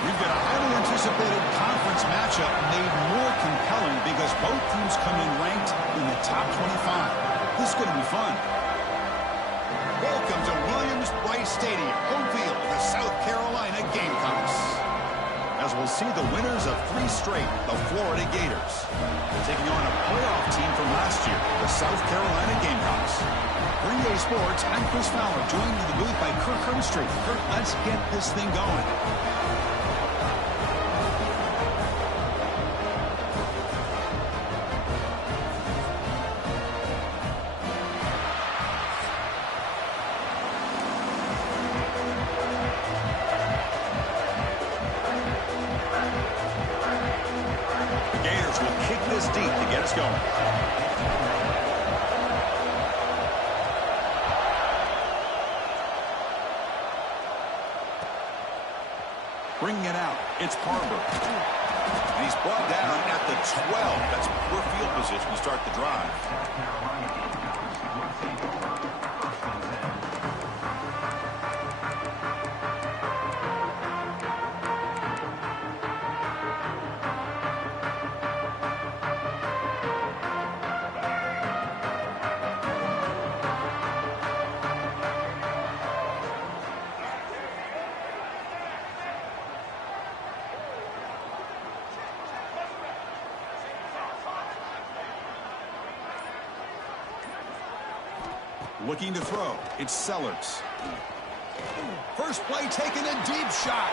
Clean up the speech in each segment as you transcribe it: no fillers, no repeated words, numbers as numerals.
We've got a highly anticipated conference matchup made more compelling because both teams come in ranked in the top 25. This is going to be fun. Welcome to Williams-Brice Stadium, home field of the South Carolina Gamecocks. As we'll see the winners of 3 straight, the Florida Gators, taking on a playoff team from last year, the South Carolina Gamecocks. For EA Sports, I'm Chris Fowler, joined in the booth by Kirk Herbstreit. Kirk, let's get this thing going. Bringing it out, it's Parber. And he's brought down at the 12. That's poor field position to start the drive. Looking to throw, it's Sellers. First play taking a deep shot.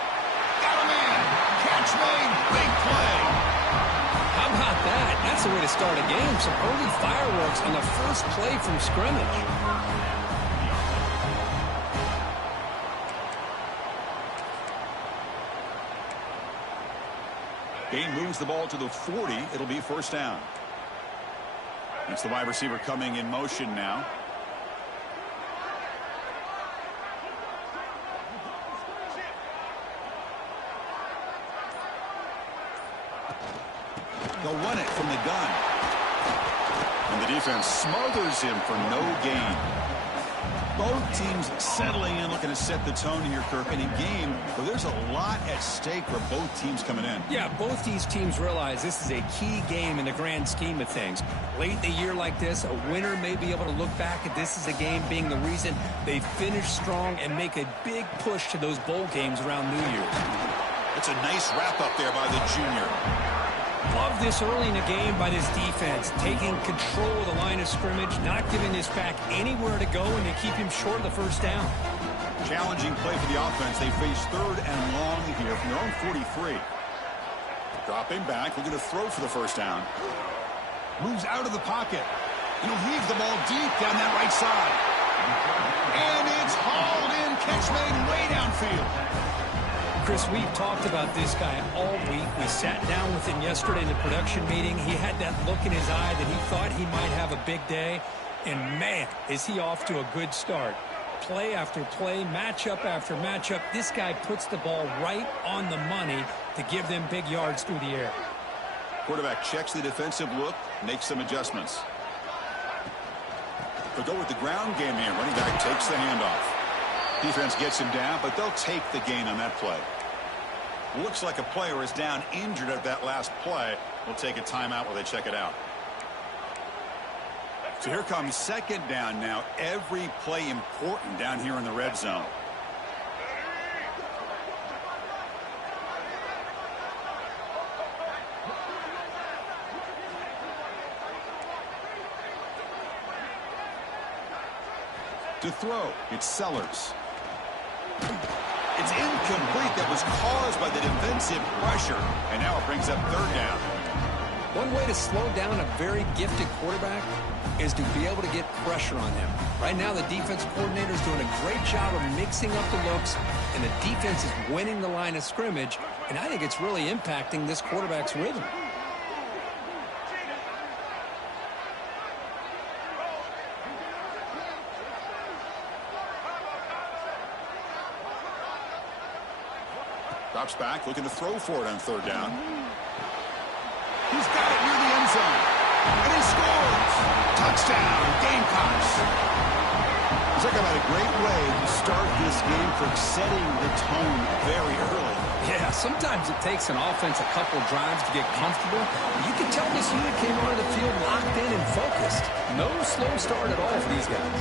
Got a man. Catch made. Big play. How about that? That's the way to start a game. Some early fireworks on the first play from scrimmage. Gain moves the ball to the 40. It'll be first down. It's the wide receiver coming in motion now. They'll run it from the gun. And the defense smothers him for no gain. Both teams settling in, looking to set the tone here, Kirk, in a game where there's a lot at stake for both teams coming in. Yeah, both these teams realize this is a key game in the grand scheme of things. Late in the year like this, a winner may be able to look back at this as a game being the reason they finish strong and make a big push to those bowl games around New Year's. It's a nice wrap up there by the junior. Love this early in the game by this defense, taking control of the line of scrimmage, not giving this back anywhere to go, and to keep him short of the first down. Challenging play for the offense. They face 3rd and long here from their own 43. Dropping back, looking to throw for the first down. Moves out of the pocket. And he'll heave the ball deep down that right side. And it's hauled in. Catch made way downfield. Chris, we've talked about this guy all week. We sat down with him yesterday in the production meeting. He had that look in his eye that he thought he might have a big day. And, man, is he off to a good start. Play after play, matchup after matchup. This guy puts the ball right on the money to give them big yards through the air. Quarterback checks the defensive look, makes some adjustments. They'll go with the ground game here. Running back takes the handoff. Defense gets him down, but they'll take the gain on that play. Looks like a player is down injured at that last play. We'll take a timeout while they check it out. So here comes second down now. Every play important down here in the red zone. To throw, it's Sellers. It's incomplete. That was caused by the defensive pressure. And now it brings up 3rd down. One way to slow down a very gifted quarterback is to be able to get pressure on him. Right now, the defense coordinator is doing a great job of mixing up the looks, and the defense is winning the line of scrimmage, and I think it's really impacting this quarterback's rhythm. Drops back, looking to throw for it on 3rd down. He's got it near the end zone. And he scores! Touchdown, Gamecocks! Talk about a great way to start this game for setting the tone very early. Yeah, sometimes it takes an offense a couple drives to get comfortable. You can tell this unit came onto the field locked in and focused. No slow start at all for these guys.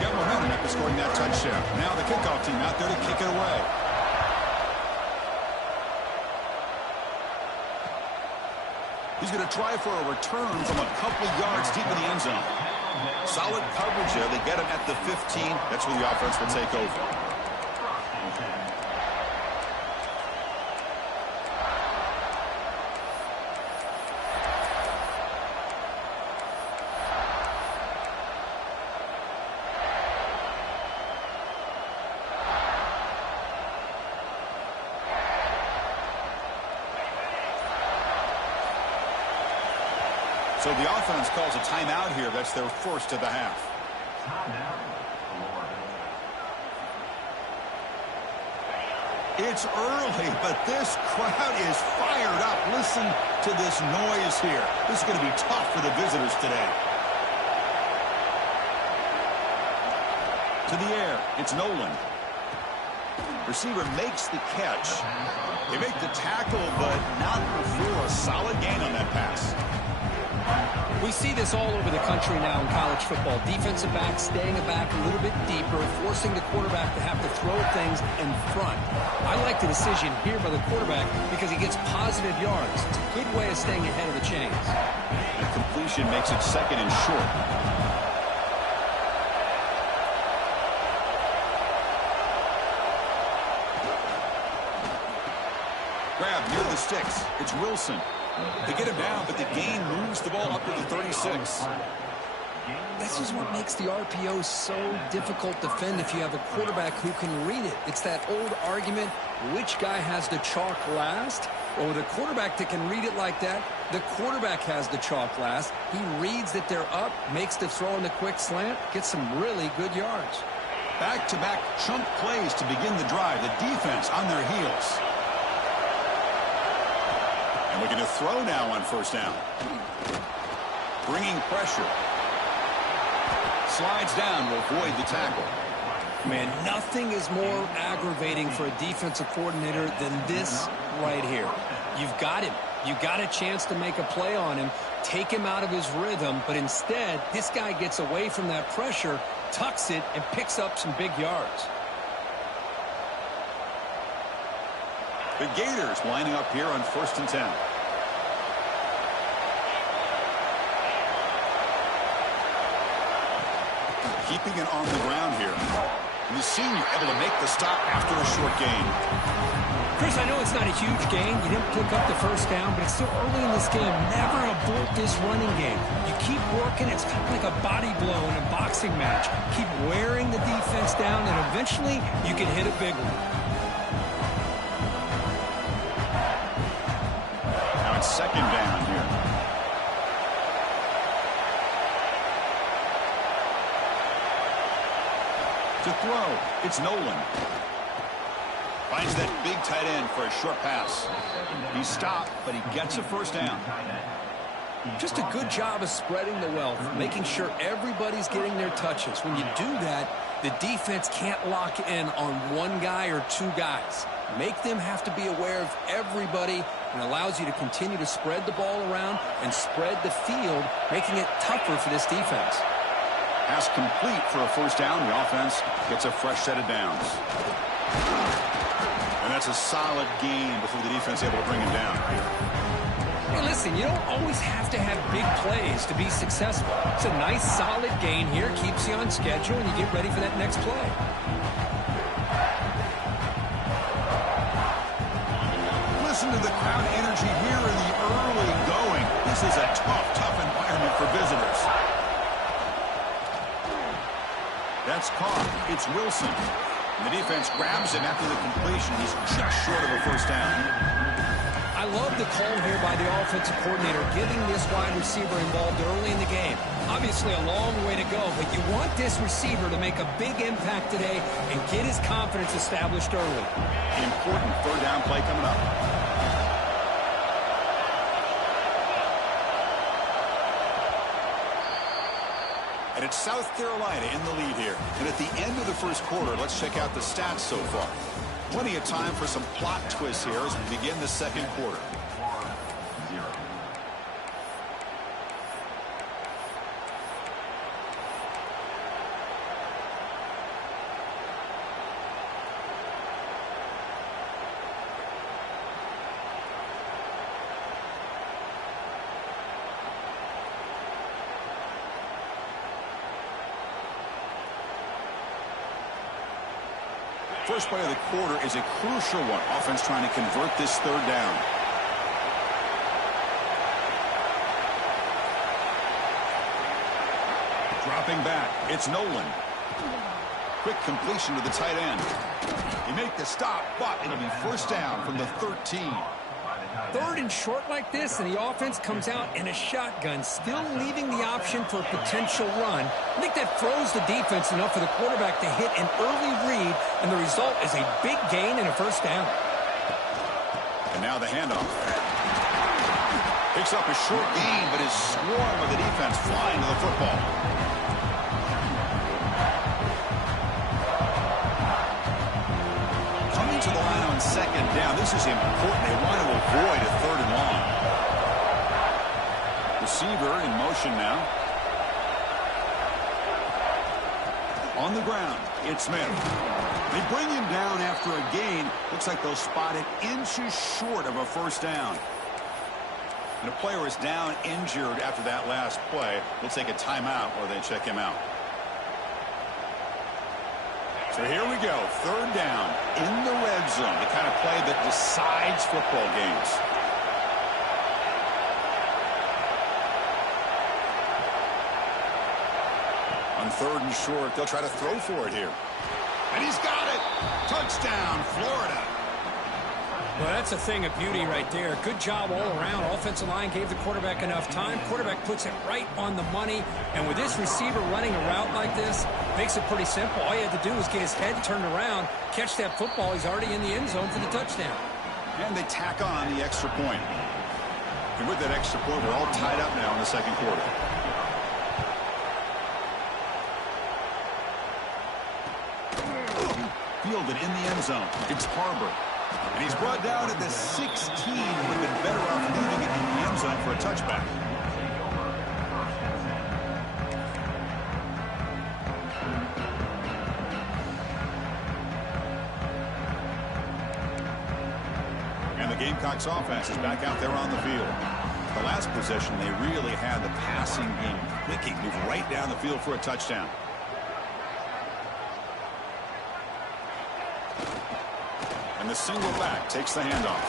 Got momentum after scoring that touchdown. Now the kickoff team out there to kick it away. He's going to try for a return from a couple yards deep in the end zone. Solid coverage there. They get him at the 15. That's where the offense will take over. So the offense calls a timeout here. That's their first of the half. It's early, but this crowd is fired up. Listen to this noise here. This is going to be tough for the visitors today. To the air, it's Nolan. Receiver makes the catch. They make the tackle, but not before a solid gain on that pass. We see this all over the country now in college football. Defensive backs staying back a little bit deeper, forcing the quarterback to have to throw things in front. I like the decision here by the quarterback because he gets positive yards. It's a good way of staying ahead of the chains. The completion makes it second and short. Grab near the sticks. It's Wilson. They get him down, but the gain moves the ball up to the 36. This is what makes the RPO so difficult to defend if you have a quarterback who can read it. It's that old argument, which guy has the chalk last? Or the quarterback that can read it like that, the quarterback has the chalk last. He reads that they're up, makes the throw in the quick slant, gets some really good yards. Back-to-back chunk plays to begin the drive. The defense on their heels. And looking to throw now on first down. Bringing pressure. Slides down to avoid the tackle. Man, nothing is more aggravating for a defensive coordinator than this right here. You've got him. You got a chance to make a play on him, take him out of his rhythm, but instead, this guy gets away from that pressure, tucks it, and picks up some big yards. The Gators lining up here on 1st and 10. Keeping it on the ground here. And the senior able to make the stop after a short gain. Chris, I know it's not a huge gain. You didn't pick up the first down, but it's still early in this game. Never abort this running game. You keep working. It's kind of like a body blow in a boxing match. Keep wearing the defense down, and eventually you can hit a big one. Now it's second down here. To throw, it's Nolan. Finds that big tight end for a short pass. He's stopped, but he gets a first down. Just a good job of spreading the wealth, making sure everybody's getting their touches. When you do that, the defense can't lock in on one guy or two guys. Make them have to be aware of everybody, and allows you to continue to spread the ball around and spread the field, making it tougher for this defense. Pass complete for a first down. The offense gets a fresh set of downs. And that's a solid gain before the defense able to bring him down. Hey, listen, you don't always have to have big plays to be successful. It's a nice, solid gain here. Keeps you on schedule, and you get ready for that next play. Listen to the crowd energy here in the early going. This is a tough environment for visitors. That's caught. It's Wilson. And the defense grabs him after the completion. He's just short of a first down. I love the call here by the offensive coordinator, getting this wide receiver involved early in the game. Obviously a long way to go, but you want this receiver to make a big impact today and get his confidence established early. Important third down play coming up. And it's South Carolina in the lead here. And at the end of the first quarter, let's check out the stats so far. Plenty of time for some plot twists here as we begin the second quarter. First play of the quarter is a crucial one. Offense trying to convert this third down. Dropping back. It's Nolan. Quick completion to the tight end. He make the stop, but it'll be first down from the 13. Third and short like this, and the offense comes out in a shotgun, still leaving the option for a potential run. I think that froze the defense enough for the quarterback to hit an early read, and the result is a big gain and a first down. And now the handoff. Picks up a short gain, but is swarmed with the defense flying to the football. Coming to the line on second down. This is important. They want to avoid a third and long. Receiver in motion now. On the ground, it's Smith. They bring him down after a gain. Looks like they'll spot it inches short of a first down. And a player is down injured after that last play. We'll take a timeout while they check him out. So here we go, third down in the red zone, the kind of play that decides football games. On third and short, they'll try to throw for it here. And he's got it. Touchdown, Florida. Well, that's a thing of beauty right there. Good job all around. Offensive line gave the quarterback enough time. Quarterback puts it right on the money. And with this receiver running a route like this, makes it pretty simple. All you had to do was get his head turned around, catch that football. He's already in the end zone for the touchdown. And they tack on the extra point. And with that extra point, we're all tied up now in the second quarter. Fielded in the end zone. It's Harbor. And he's brought down at the 16. Would have been better off leaving it in the end zone for a touchback. And the Gamecocks offense is back out there on the field. The last possession, they really had the passing game clicking. Move right down the field for a touchdown. And the single back takes the handoff.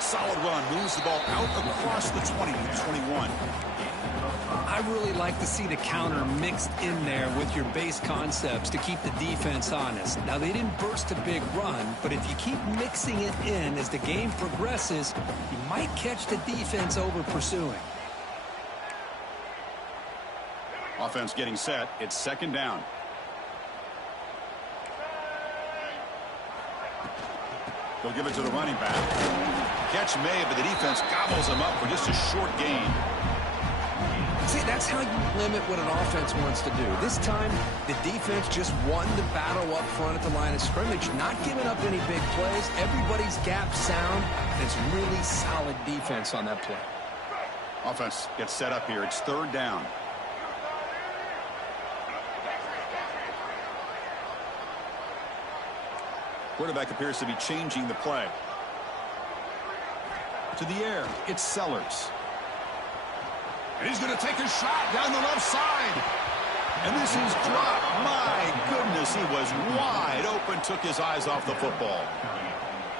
Solid run, moves the ball out across the 20 to 21. I really like to see the counter mixed in there with your base concepts to keep the defense honest. Now, they didn't burst a big run, but if you keep mixing it in as the game progresses, you might catch the defense over pursuing. Offense getting set. It's second down. They'll give it to the running back. Catch made, but the defense gobbles him up for just a short gain. See, that's how you limit what an offense wants to do. This time, the defense just won the battle up front at the line of scrimmage, not giving up any big plays. Everybody's gap sound. It's really solid defense on that play. Offense gets set up here. It's third down. Quarterback appears to be changing the play. To the air, it's Sellers. And he's going to take a shot down the left side. And this is dropped. My goodness, he was wide open, took his eyes off the football.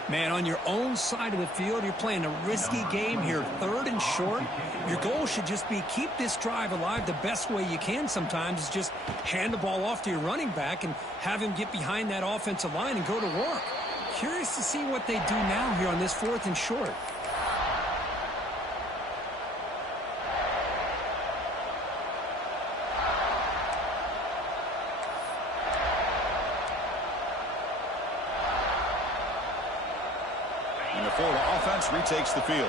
Man, on your own side of the field, you're playing a risky game here, third and short. Your goal should just be keep this drive alive the best way you can sometimes is just hand the ball off to your running back and have him get behind that offensive line and go to work. Curious to see what they do now here on this fourth and short. And the Florida offense retakes the field.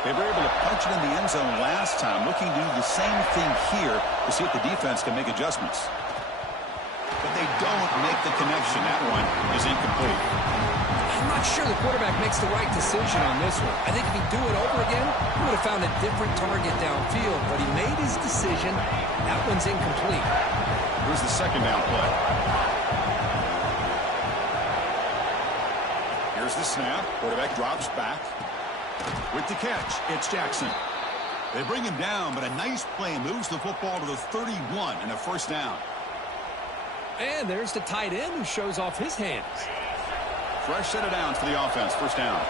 They were able to punch it in the end zone last time, looking to do the same thing here to see if the defense can make adjustments. But they don't make the connection. That one is incomplete. I'm not sure the quarterback makes the right decision on this one. I think if he'd do it over again, he would have found a different target downfield. But he made his decision. That one's incomplete. Here's the second down play. Here's the snap. Quarterback drops back. With the catch, it's Jackson. They bring him down, but a nice play moves the football to the 31 and a first down. And there's the tight end who shows off his hands. Fresh set of downs for the offense. First down.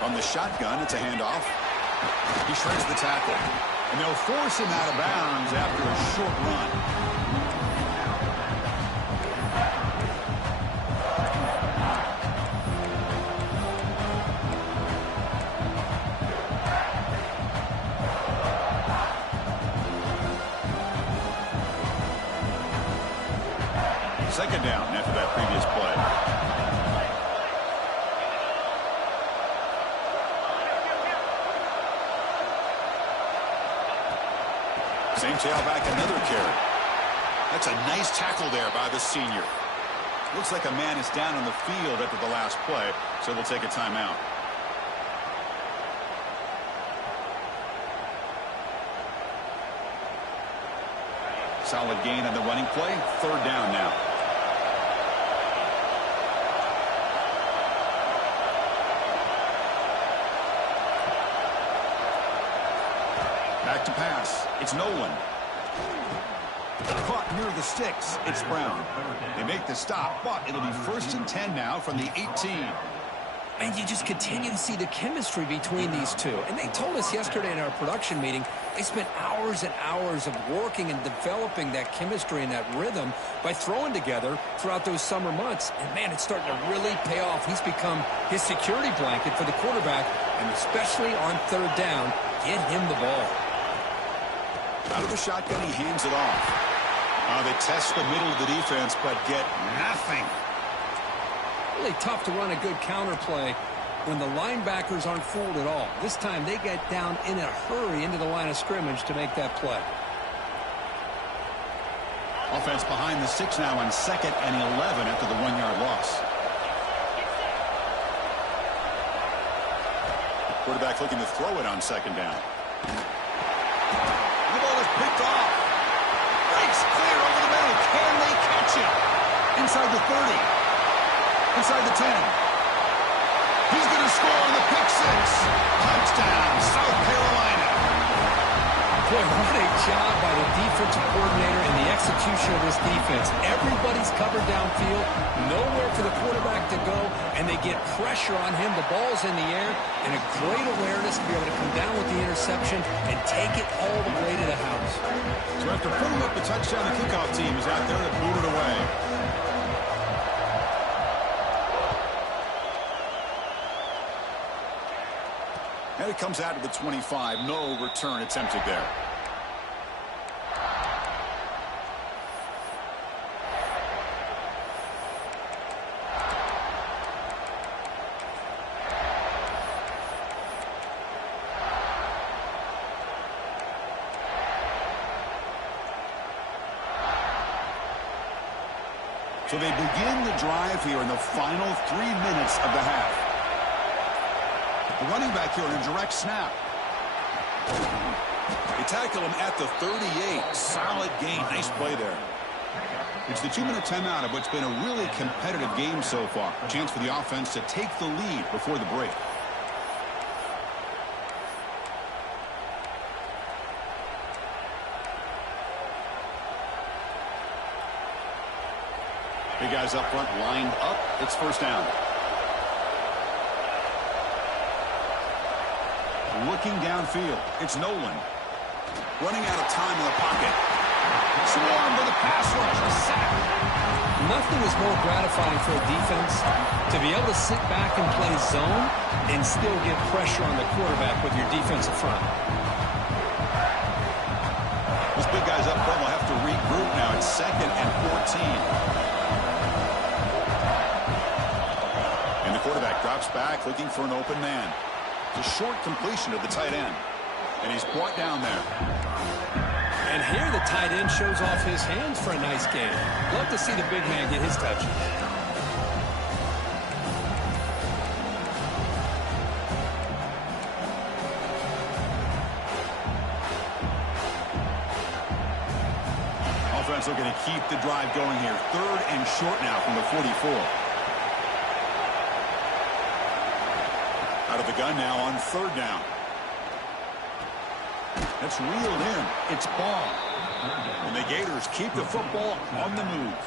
From the shotgun, it's a handoff. He shreds the tackle. And they'll force him out of bounds after a short run. Second down after that previous play. Same tailback, another carry. That's a nice tackle there by the senior. Looks like a man is down on the field after the last play, so we'll take a timeout. Solid gain on the running play. Third down now. Back to pass. It's Nolan. Caught near the sticks. It's Brown. They make the stop, but it'll be 1st and 10 now from the 18. And you just continue to see the chemistry between these two. And they told us yesterday in our production meeting, they spent hours and hours of working and developing that chemistry and that rhythm by throwing together throughout those summer months. And, man, it's starting to really pay off. He's become his security blanket for the quarterback, and especially on third down, get him the ball. Out of the shotgun, he hands it off. They test the middle of the defense, but get nothing. Really tough to run a good counter play when the linebackers aren't fooled at all. This time they get down in a hurry into the line of scrimmage to make that play. Offense behind the 6 now on 2nd and 11 after the 1-yard loss. Quarterback looking to throw it on 2nd down. The ball is picked off. Breaks clear over the middle. Can they catch it? Inside the 30. Inside the 10. He's going to score on the pick 6. Touchdown, South Carolina. Boy, what a job by the defensive coordinator and the execution of this defense. Everybody's covered downfield, nowhere for the quarterback to go, and they get pressure on him. The ball's in the air, and a great awareness to be able to come down with the interception and take it all the way to the house. So after putting up the touchdown, the kickoff team is out there to boot it away. And it comes out to the 25. No return attempted there. So they begin the drive here in the final 3 minutes of the half. The running back here on a direct snap. They tackle him at the 38. Solid gain. Nice play there. It's the 2-minute timeout of what's been a really competitive game so far. A chance for the offense to take the lead before the break. Big guys up front lined up. It's first down. Looking downfield. It's Nolan. Running out of time in the pocket. Swarmed by the pass rush. A sack. Nothing is more gratifying for a defense to be able to sit back and play zone and still get pressure on the quarterback with your defensive front. Those big guys up front will have to regroup regroup now. It's 2nd and 14. And the quarterback drops back looking for an open man. It's a short completion to the tight end. And he's brought down there. And here the tight end shows off his hands for a nice game. Love to see the big man get his touches. Offense looking to keep the drive going here. 3rd and short now from the 44. Out of the gun now on 3rd down. That's reeled in. It's ball. And the Gators keep the football on the move.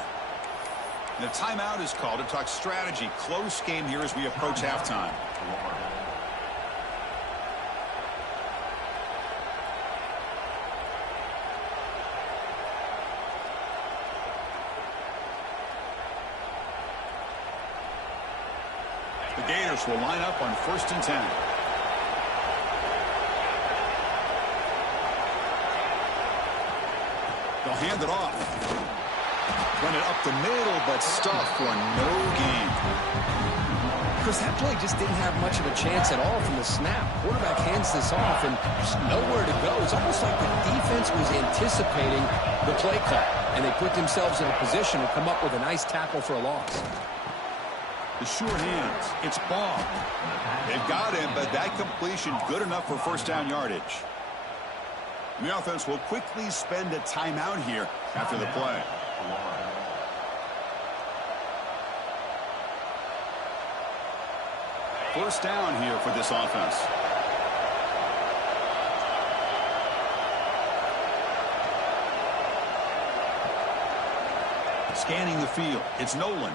And the timeout is called to talk strategy. Close game here as we approach halftime. The Gators will line up on 1st and 10. They'll hand it off. Run it up the middle, but stuffed for no gain. Chris, that play just didn't have much of a chance at all from the snap. Quarterback hands this off and just nowhere to go. It's almost like the defense was anticipating the play call, and they put themselves in a position to come up with a nice tackle for a loss. The sure hands. It's ball. They've got him, but that completion good enough for 1st down yardage. And the offense will quickly spend a timeout here after the play. First down here for this offense. Scanning the field. It's Nolan.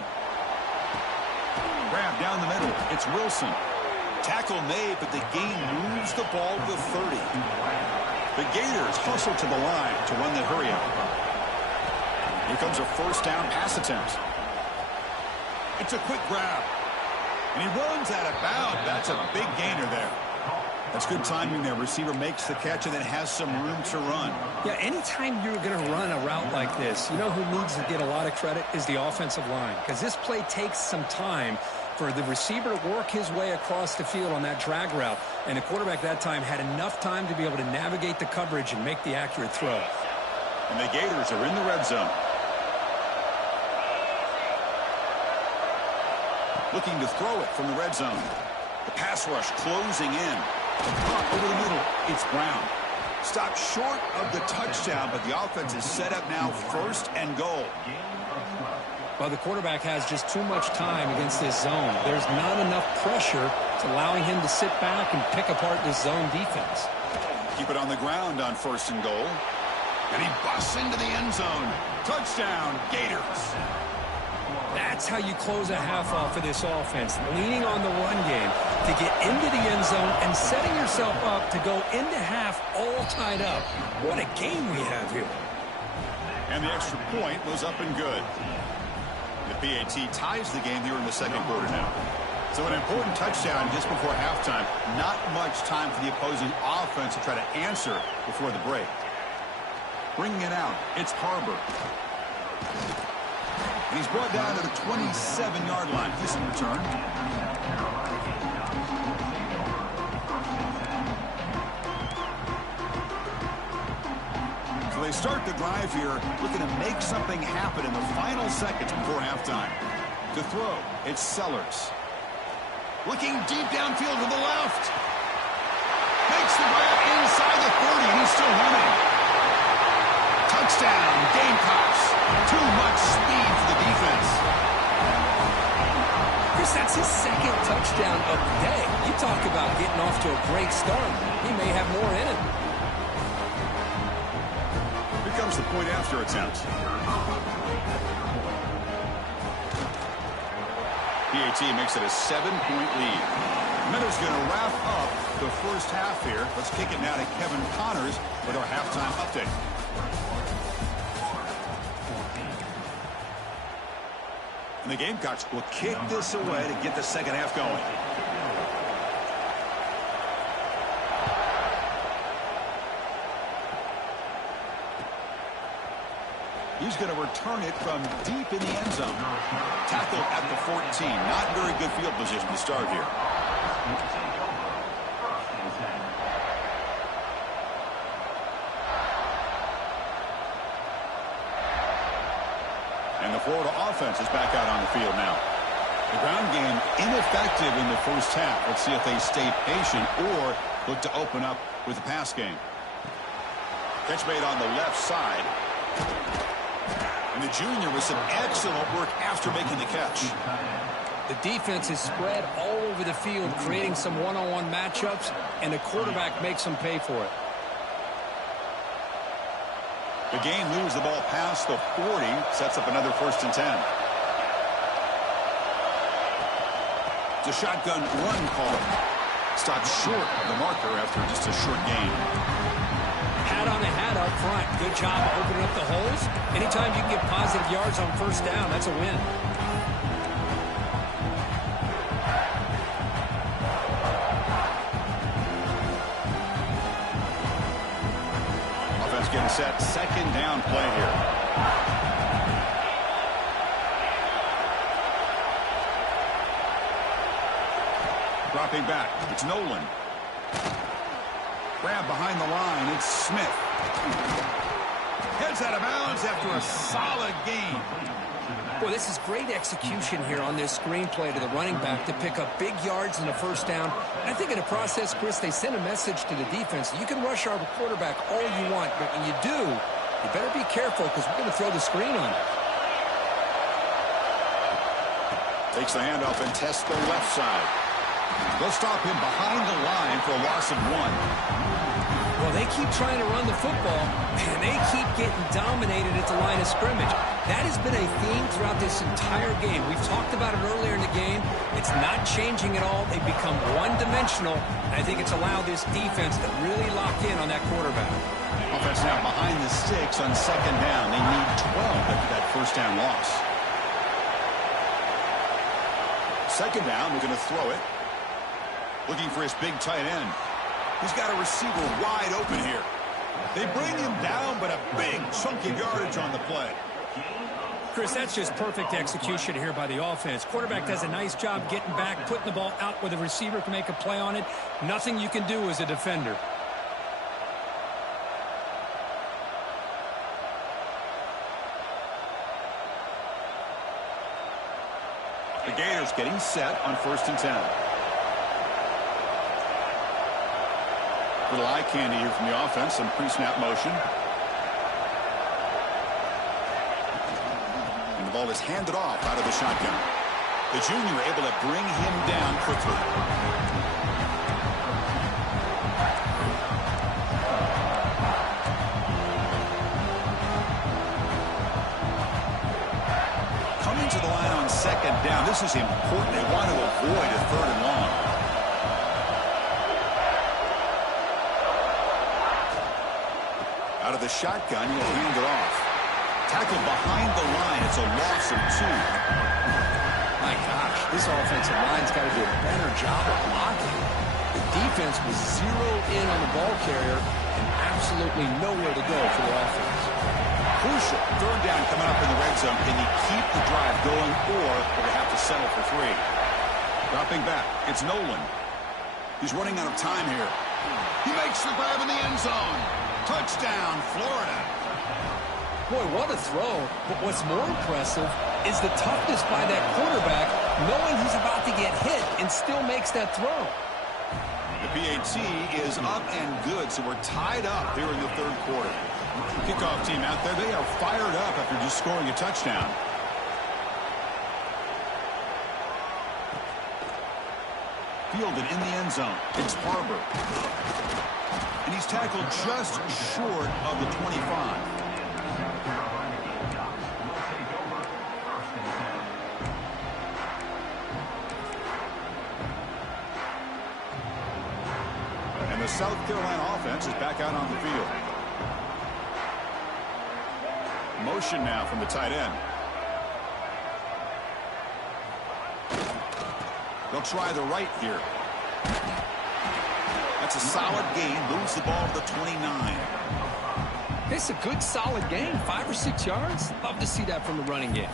Grab down the middle. It's Wilson. Tackle made, but the gain moves the ball to the 30. The Gators hustle to the line to run the hurry up. Here comes a 1st down pass attempt. It's a quick grab. And he runs out of bounds. That's a big gainer there. That's good timing there. Receiver makes the catch and then has some room to run. Yeah, anytime you're going to run a route like this, you know who needs to get a lot of credit is the offensive line. Because this play takes some time for the receiver to work his way across the field on that drag route. And the quarterback that time had enough time to be able to navigate the coverage and make the accurate throw. And the Gators are in the red zone. Looking to throw it from the red zone. The pass rush closing in. The pop over the middle. It's Brown. Stopped short of the touchdown, but the offense is set up now 1st and goal. Well, the quarterback has just too much time against this zone. There's not enough pressure to allowing him to sit back and pick apart this zone defense. Keep it on the ground on 1st and goal. And he busts into the end zone. Touchdown, Gators. That's how you close a half off of this offense, leaning on the run game to get into the end zone and setting yourself up to go into half all tied up. What a game we have here. And the extra point was up and good. The PAT ties the game here in the 2nd quarter now. So an important touchdown just before halftime. Not much time for the opposing offense to try to answer before the break. Bringing it out, it's Harbor. And he's brought down to the 27-yard line. Decent return. So they start the drive here, looking to make something happen in the final seconds before halftime. To throw, it's Sellers. Looking deep downfield to the left. Makes the grab inside the 30, and he's still running. Touchdown, Gamecocks. Too much speed for the defense. Chris, that's his 2nd touchdown of the day. You talk about getting off to a great start. He may have more in him. Here comes the point after attempt. PAT makes it a 7-point lead. Minnows going to wrap up the first half here. Let's kick it now to Kevin Connors with our halftime update. And the Gamecocks will kick this away to get the second half going. who's going to return it from deep in the end zone. Tackled at the 14. Not very good field position to start here. And the Florida offense is back out on the field now. The ground game ineffective in the first half. Let's see if they stay patient or look to open up with the pass game. Catch made on the left side. And the junior with some excellent work after making the catch. The defense is spread all over the field, creating some one-on-one matchups, and the quarterback makes them pay for it. The game moves the ball past the 40, sets up another 1st and 10. It's a shotgun run call. Stopped short of the marker after just a short gain. Hat on a hat up front. Good job opening up the holes. Anytime you can get positive yards on 1st down, that's a win. Offense getting set. 2nd down play here. Dropping back. It's Nolan. Grab behind the line. It's Smith. Heads out of bounds after a solid gain. Boy, this is great execution here on this screenplay to the running back to pick up big yards in the 1st down. I think in the process, Chris, they send a message to the defense. You can rush our quarterback all you want, but when you do, you better be careful because we're going to throw the screen on it. Takes the handoff and tests the left side. They'll stop him behind the line for a loss of 1. Well, they keep trying to run the football, and they keep getting dominated at the line of scrimmage. That has been a theme throughout this entire game. We've talked about it earlier in the game. It's not changing at all. They've become one-dimensional, and I think it's allowed this defense to really lock in on that quarterback. Offense now behind the sticks on 2nd down. They need 12 after that 1st down loss. 2nd down, they're going to throw it. Looking for his big tight end. He's got a receiver wide open here. They bring him down, but a big chunk of yardage on the play. Chris, that's just perfect execution here by the offense. Quarterback does a nice job getting back, putting the ball out where the receiver can make a play on it. Nothing you can do as a defender. The Gators getting set on 1st and 10. Little eye candy here from the offense, some pre-snap motion. And the ball is handed off out of the shotgun. The junior able to bring him down quickly. Coming to the line on 2nd down. This is important. They want to avoid a 3rd and long. Out of the shotgun, he'll hand it off. Tackled behind the line. It's a loss of 2. My gosh, this offensive line's got to do a better job of blocking. The defense was zeroed in on the ball carrier and absolutely nowhere to go for the offense. Crucial 3rd down coming up in the red zone. Can he keep the drive going, or will they have to settle for 3? Dropping back. It's Nolan. He's running out of time here. He makes the grab in the end zone. Touchdown, Florida. Boy, what a throw. But what's more impressive is the toughness by that quarterback, knowing he's about to get hit and still makes that throw. The PAT is up and good, so we're tied up here in the 3rd quarter. Kickoff team out there, they are fired up after just scoring a touchdown. Fielded in the end zone. It's Barber. And he's tackled just short of the 25. And the South Carolina offense is back out on the field. Motion now from the tight end. They'll try the right here. That's a solid gain. Moves the ball to the 29. It's a good, solid game. 5 or 6 yards. Love to see that from the running game.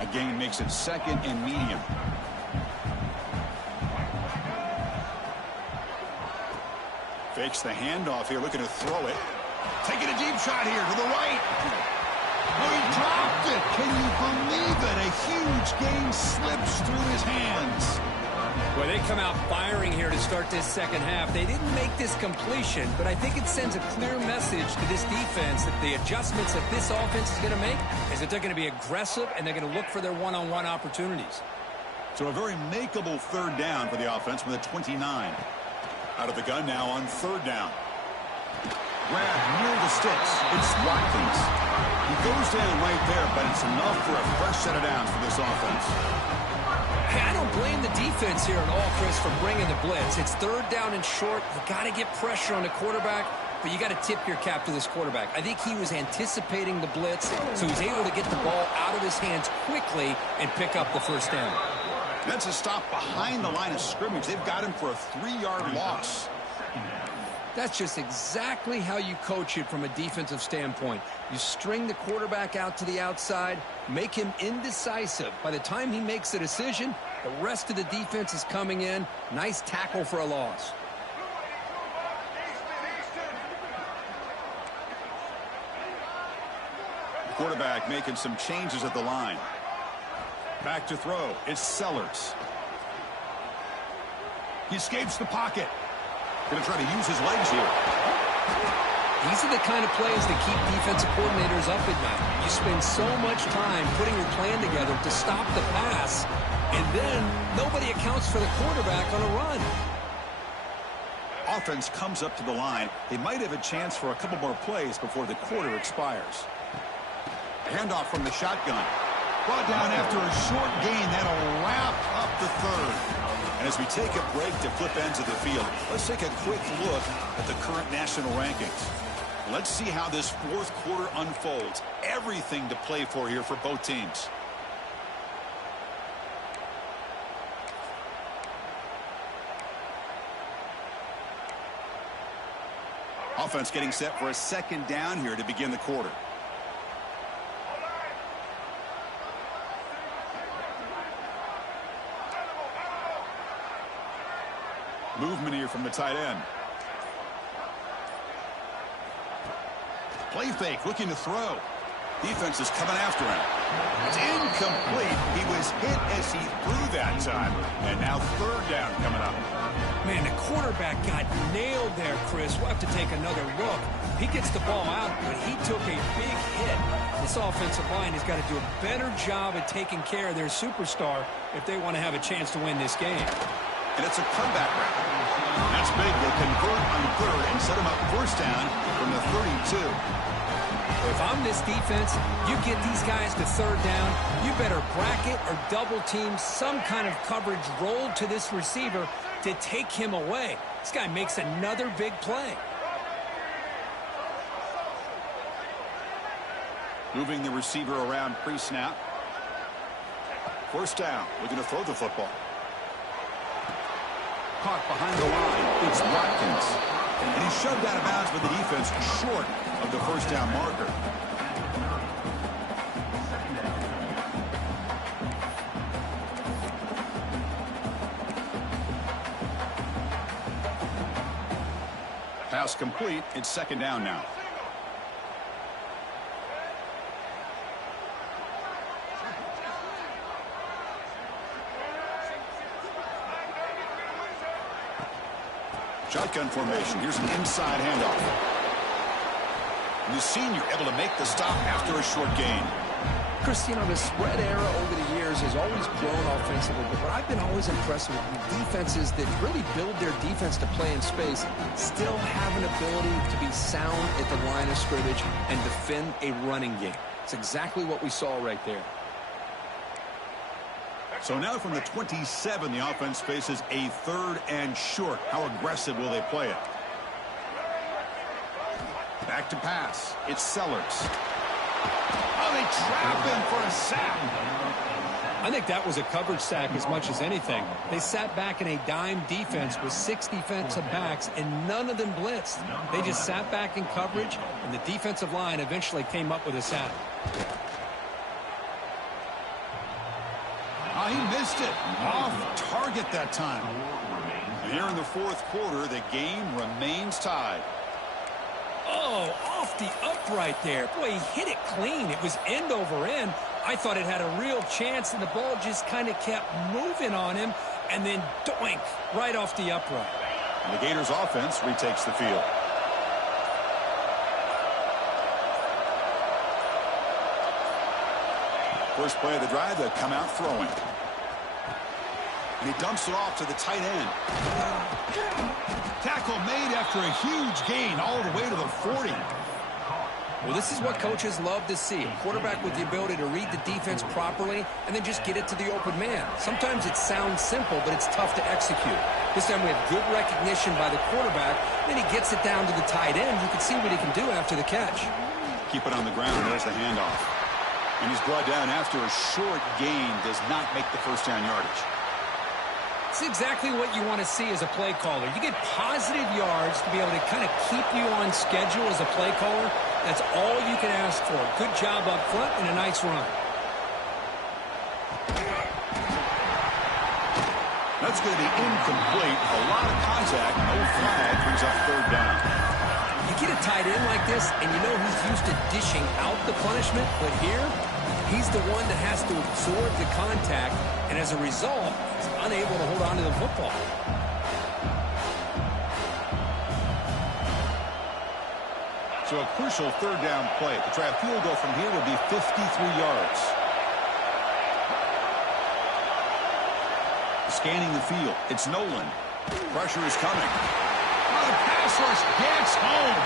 A gain makes it second and medium. Fakes the handoff here, looking to throw it. Taking a deep shot here to the right. Oh, he dropped it. Can you believe it? A huge gain slips through his hands. Well, they come out firing here to start this second half. They didn't make this completion, but I think it sends a clear message to this defense that the adjustments that this offense is going to make is that they're going to be aggressive and they're going to look for their one-on-one opportunities. So a very makeable third down for the offense with a 29. Out of the gun now on third down. Grab near the sticks. It's Watkins. He goes down right there, but it's enough for a fresh set of downs for this offense. Hey, I don't blame the defense here at all, Chris, for bringing the blitz. It's third down and short. You got to get pressure on the quarterback, but you got to tip your cap to this quarterback. I think he was anticipating the blitz, so he's able to get the ball out of his hands quickly and pick up the first down. That's a stop behind the line of scrimmage. They've got him for a 3-yard loss. That's just exactly how you coach it from a defensive standpoint. You string the quarterback out to the outside, make him indecisive. By the time he makes a decision, the rest of the defense is coming in. Nice tackle for a loss. Quarterback making some changes at the line. Back to throw. It's Sellers. He escapes the pocket. Going to try to use his legs here. These are the kind of plays that keep defensive coordinators up at night. You spend so much time putting your plan together to stop the pass, and then nobody accounts for the quarterback on a run. Offense comes up to the line. They might have a chance for a couple more plays before the quarter expires. Handoff from the shotgun. Brought down after a short gain. That'll wrap up the third. And as we take a break to flip ends of the field, let's take a quick look at the current national rankings. Let's see how this fourth quarter unfolds. Everything to play for here for both teams. Offense getting set for a second down here to begin the quarter. Movement here from the tight end. Play fake, looking to throw. Defense is coming after him. It's incomplete. He was hit as he threw that time. And now third down coming up. Man, the quarterback got nailed there, Chris. We'll have to take another look. He gets the ball out, but he took a big hit. This offensive line has got to do a better job at taking care of their superstar if they want to have a chance to win this game. And it's a comeback round. That's big. They convert on third and set him up first down from the 32. If I'm this defense, you get these guys to third down, you better bracket or double team some kind of coverage rolled to this receiver to take him away. This guy makes another big play. Moving the receiver around pre-snap. First down. Looking to throw the football. Caught behind the line. It's Watkins. And he's shoved out of bounds with the defense short of the first down marker. Pass complete. It's second down now. Shotgun formation. Here's an inside handoff. And the senior able to make the stop after a short gain. Chris, you know, the spread era over the years has always grown offensively, but what I've been always impressed with defenses that really build their defense to play in space still have an ability to be sound at the line of scrimmage and defend a running game. It's exactly what we saw right there. So now from the 27, the offense faces a third and short. How aggressive will they play it? Back to pass. It's Sellers. Oh, they trap him for a sack. I think that was a coverage sack as much as anything. They sat back in a dime defense with 6 defensive backs, and none of them blitzed. They just sat back in coverage, and the defensive line eventually came up with a sack. Oh, he missed it. Off target that time. And here in the fourth quarter, the game remains tied. Oh, off the upright there. Boy, he hit it clean. It was end over end. I thought it had a real chance, and the ball just kind of kept moving on him, and then doink, right off the upright. And the Gators offense retakes the field. First play of the drive, they'll come out throwing. And he dumps it off to the tight end. Tackle made after a huge gain all the way to the 40. Well, this is what coaches love to see. A quarterback with the ability to read the defense properly and then just get it to the open man. Sometimes it sounds simple, but it's tough to execute. This time we have good recognition by the quarterback. Then he gets it down to the tight end. You can see what he can do after the catch. Keep it on the ground. There's the handoff. And he's brought down after a short gain. Does not make the first down yardage. It's exactly what you want to see as a play caller. You get positive yards to be able to kind of keep you on schedule as a play caller. That's all you can ask for. Good job up front and a nice run. That's going to be incomplete. A lot of contact. No flag. Brings up third down. You get a tight end like this, and you know he's used to dishing out the punishment, but here, he's the one that has to absorb the contact, and as a result, he's unable to hold on to the football. So a crucial third down play. The try a field goal from here would be 53 yards. Scanning the field. It's Nolan. Pressure is coming. Oh, the pass rush gets home.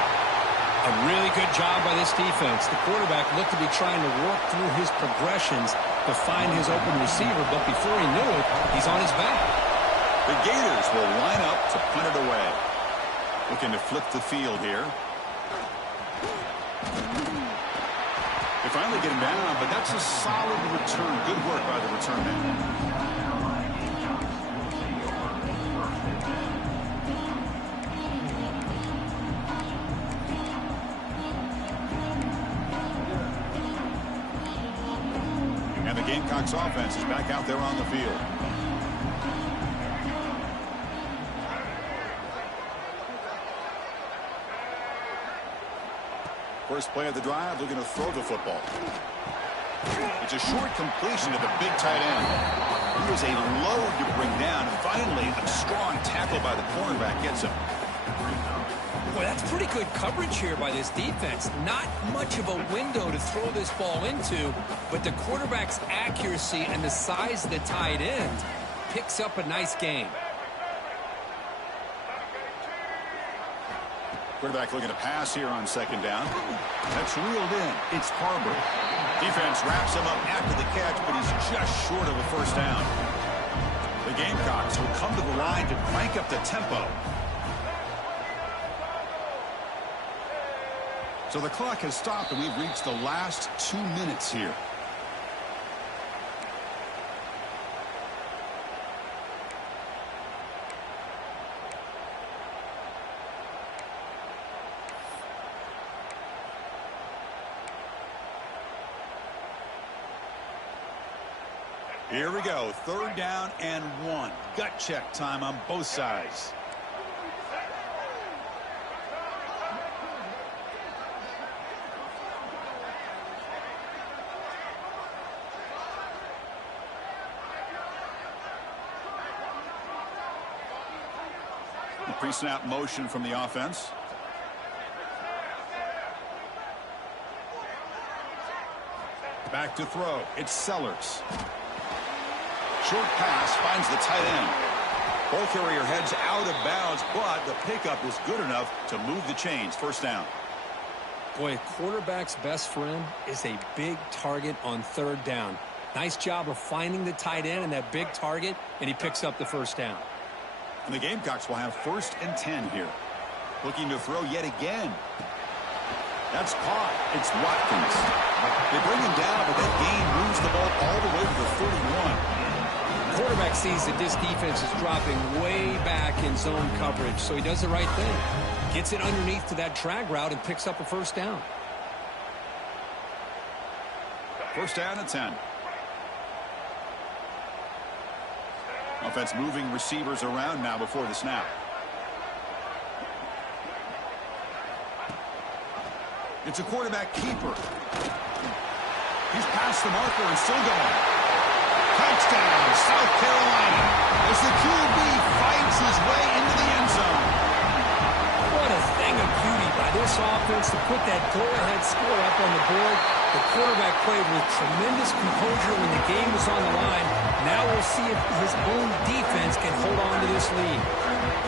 A really good job by this defense. The quarterback looked to be trying to work through his progressions to find his open receiver, but before he knew it, he's on his back. The Gators will line up to punt it away. Looking to flip the field here. They finally get him down, but that's a solid return. Good work by the return man. And the Gamecocks offense is back out there on the field. First play of the drive, looking to throw the football. It's a short completion to the big tight end. He was a load to bring down. Finally, a strong tackle by the cornerback gets him. Boy, that's pretty good coverage here by this defense. Not much of a window to throw this ball into, but the quarterback's accuracy and the size of the tight end picks up a nice gain. Quarterback looking to pass here on second down. That's reeled in. It's Harbor. Defense wraps him up after the catch, but he's just short of a first down. The Gamecocks will come to the line to crank up the tempo. So the clock has stopped, and we've reached the last 2 minutes here. Here we go. Third down and 1. Gut check time on both sides. The pre-snap motion from the offense. Back to throw. It's Sellers. Short pass finds the tight end. Ball carrier heads out of bounds, but the pickup is good enough to move the chains. First down. Boy, a quarterback's best friend is a big target on third down. Nice job of finding the tight end and that big target, and he picks up the first down. And the Gamecocks will have 1st and 10 here. Looking to throw yet again. That's caught. It's Watkins. They bring him down, but that gain moves the ball all the way to the 31. Quarterback sees that this defense is dropping way back in zone coverage, so he does the right thing. Gets it underneath to that drag route and picks up a first down. First down and 10. Offense moving receivers around now before the snap. It's a quarterback keeper. He's past the marker and still going. Touchdown, South Carolina, as the QB fights his way into the end zone. What a thing of beauty by this offense to put that go-ahead score up on the board. The quarterback played with tremendous composure when the game was on the line. Now we'll see if his own defense can hold on to this lead.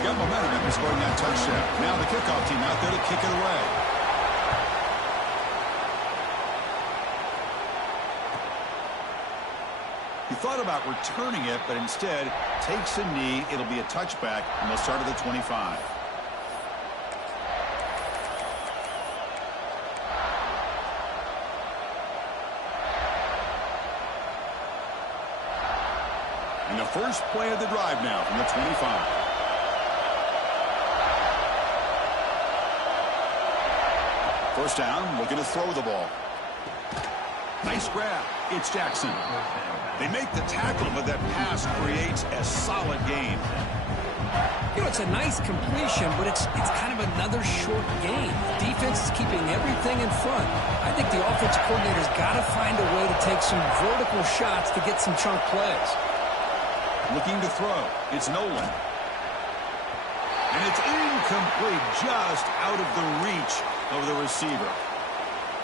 Got momentum after scoring that touchdown. Now the kickoff team out there to kick it away. He thought about returning it, but instead takes a knee. It'll be a touchback, and they'll start at the 25. And the first play of the drive now from the 25. First down, looking to throw the ball. Nice grab. It's Jackson. They make the tackle, but that pass creates a solid gain. You know, it's a nice completion, but it's kind of another short game. Defense is keeping everything in front. I think the offensive coordinator's got to find a way to take some vertical shots to get some chunk plays. Looking to throw. It's Nolan. And it's incomplete, just out of the reach of the receiver.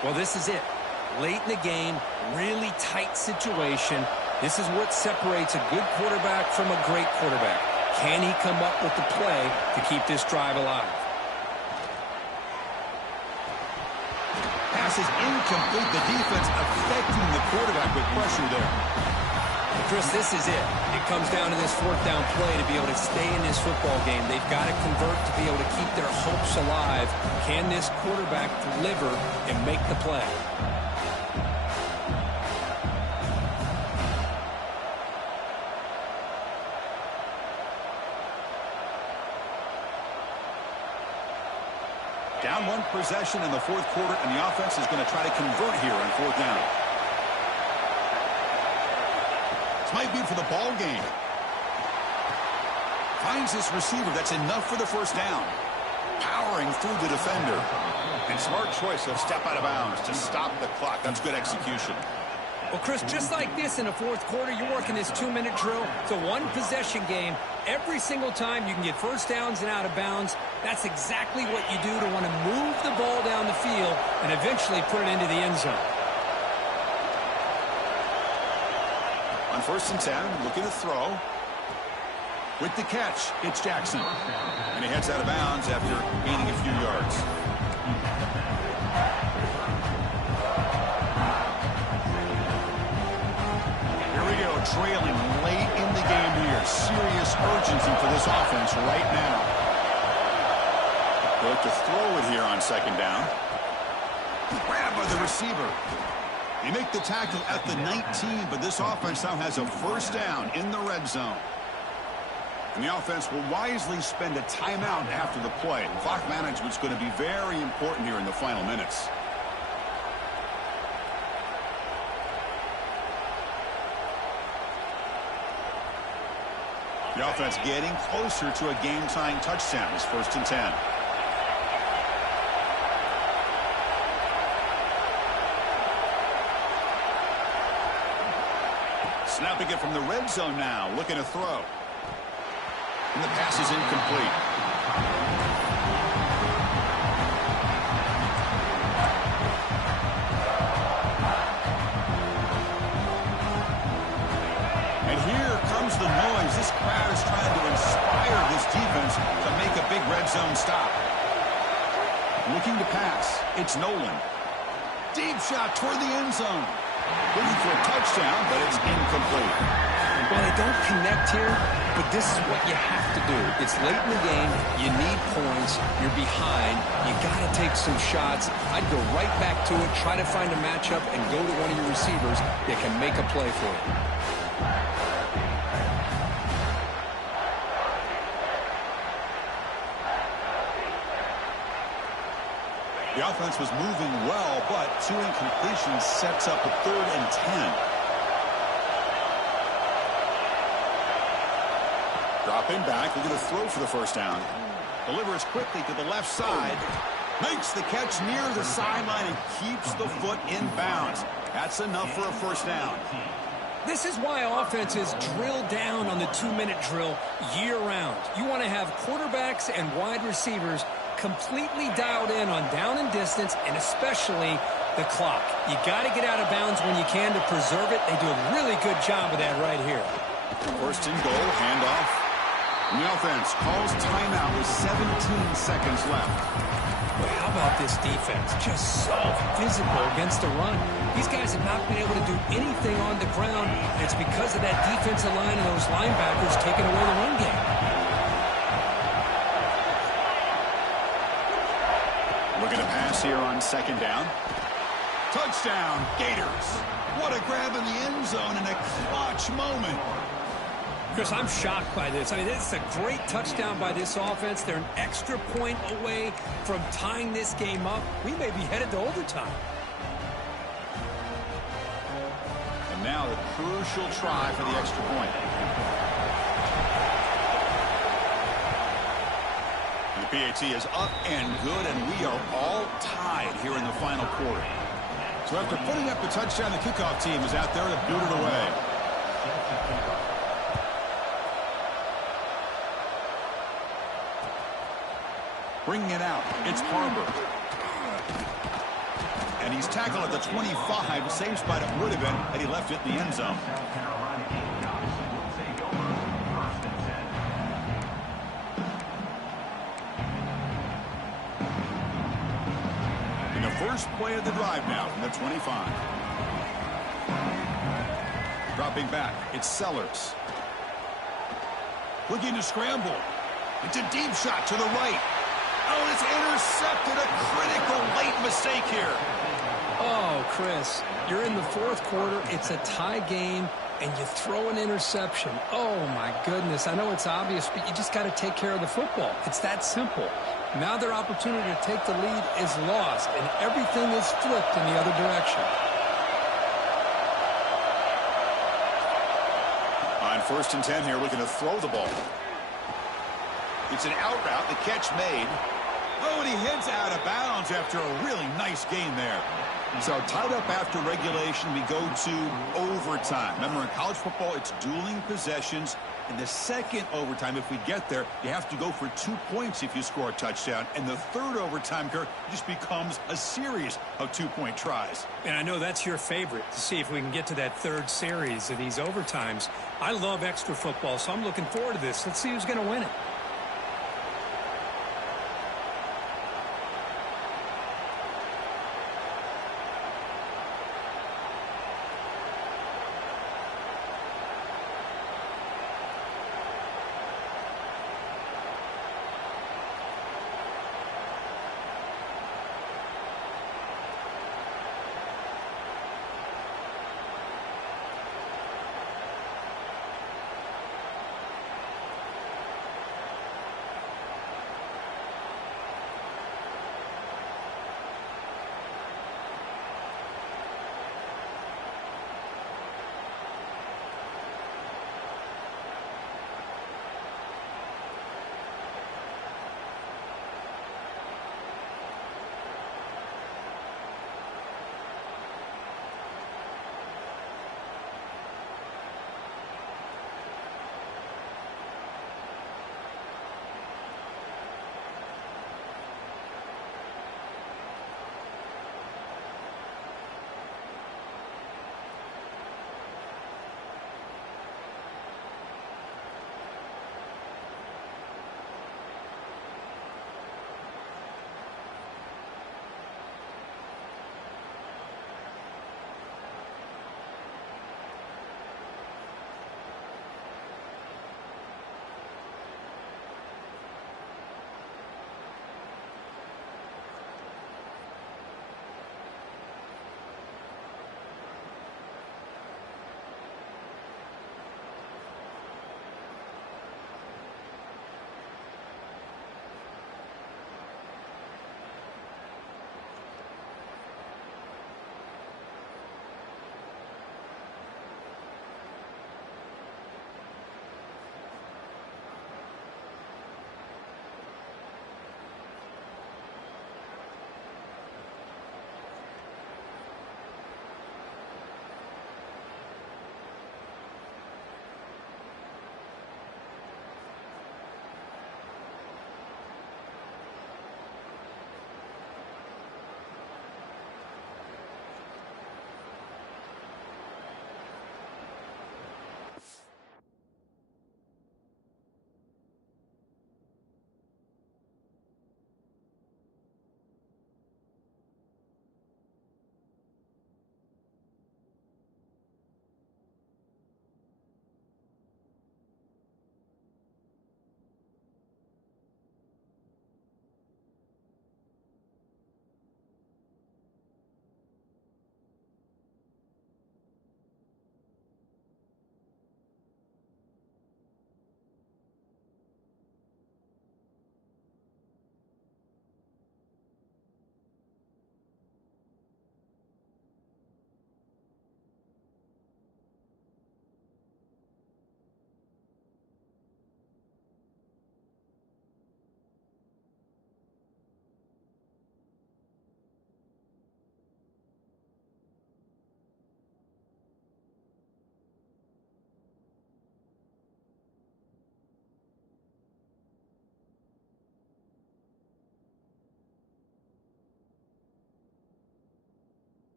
Well, this is it. Late in the game, really tight situation. This is what separates a good quarterback from a great quarterback. Can he come up with the play to keep this drive alive? Pass is incomplete. The defense affecting the quarterback with pressure there. Chris, this is it. It comes down to this fourth down play to be able to stay in this football game. They've got to convert to be able to keep their hopes alive. Can this quarterback deliver and make the play? Down one possession in the fourth quarter, and the offense is going to try to convert here on fourth down. This might be for the ball game. Finds this receiver. That's enough for the first down. Powering through the defender. And smart choice of step out of bounds to stop the clock. That's good execution. Well, Chris, just like this in the fourth quarter, you're working this 2-minute drill. It's a one-possession game. Every single time you can get first downs and out of bounds, that's exactly what you do to want to move the ball down the field and eventually put it into the end zone. On first and 10, looking to throw. With the catch, it's Jackson. And he heads out of bounds after gaining a few yards. Trailing late in the game here. Serious urgency for this offense right now. They look to throw it here on second down. Grab by the receiver. They make the tackle at the 19, but this offense now has a first down in the red zone. And the offense will wisely spend a timeout after the play. Clock management's going to be very important here in the final minutes. The offense getting closer to a game-tying touchdown. It's first and 10. Snapping it from the red zone now. Looking to throw. And the pass is incomplete. The noise. This crowd is trying to inspire this defense to make a big red zone stop. Looking to pass. It's Nolan. Deep shot toward the end zone. Looking for a touchdown, but it's incomplete. Well, they don't connect here, but this is what you have to do. It's late in the game. You need points. You're behind. You got to take some shots. I'd go right back to it, try to find a matchup, and go to one of your receivers that can make a play for you. The offense was moving well, but 2 incompletions sets up a 3rd and 10. Dropping back, looking to throw for the first down. Delivers quickly to the left side. Makes the catch near the sideline and keeps the foot in bounds. That's enough for a first down. This is why offenses drill down on the 2-minute drill year-round. You want to have quarterbacks and wide receivers completely dialed in on down and distance, and especially the clock. You got to get out of bounds when you can to preserve it. They do a really good job of that right here. First and goal, handoff. And the offense calls timeout with 17 seconds left. Well, how about this defense? Just so physical against the run. These guys have not been able to do anything on the ground. It's because of that defensive line and those linebackers taking away the run game. Looking to pass here on 2nd down. Touchdown, Gators. What a grab in the end zone in a clutch moment. Chris, I'm shocked by this. I mean, this is a great touchdown by this offense. They're an extra point away from tying this game up. We may be headed to overtime. And now the crucial try for the extra point. And the PAT is up and good, and we are all tied here in the final quarter. So after putting up the touchdown, the kickoff team is out there to boot it away. Bringing it out, it's Harbor. And he's tackled at the 25, same spot it would have been had he left it in the end zone. In the first play of the drive now from the 25. Dropping back, it's Sellers. Looking to scramble. It's a deep shot to the right. Oh, it's intercepted. A critical late mistake here. Oh, Chris, you're in the 4th quarter. It's a tie game, and you throw an interception. Oh, my goodness. I know it's obvious, but you just got to take care of the football. It's that simple. Now their opportunity to take the lead is lost, and everything is flipped in the other direction. On 1st and 10 here, looking to throw the ball. It's an out route, the catch made. Oh, and he heads out of bounds after a really nice game there. So tied up after regulation, we go to overtime. Remember, in college football, it's dueling possessions. In the second overtime, if we get there, you have to go for 2 points if you score a touchdown. And the third overtime, Kirk, just becomes a series of 2-point tries. And I know that's your favorite, to see if we can get to that 3rd series of these overtimes. I love extra football, so I'm looking forward to this. Let's see who's going to win it.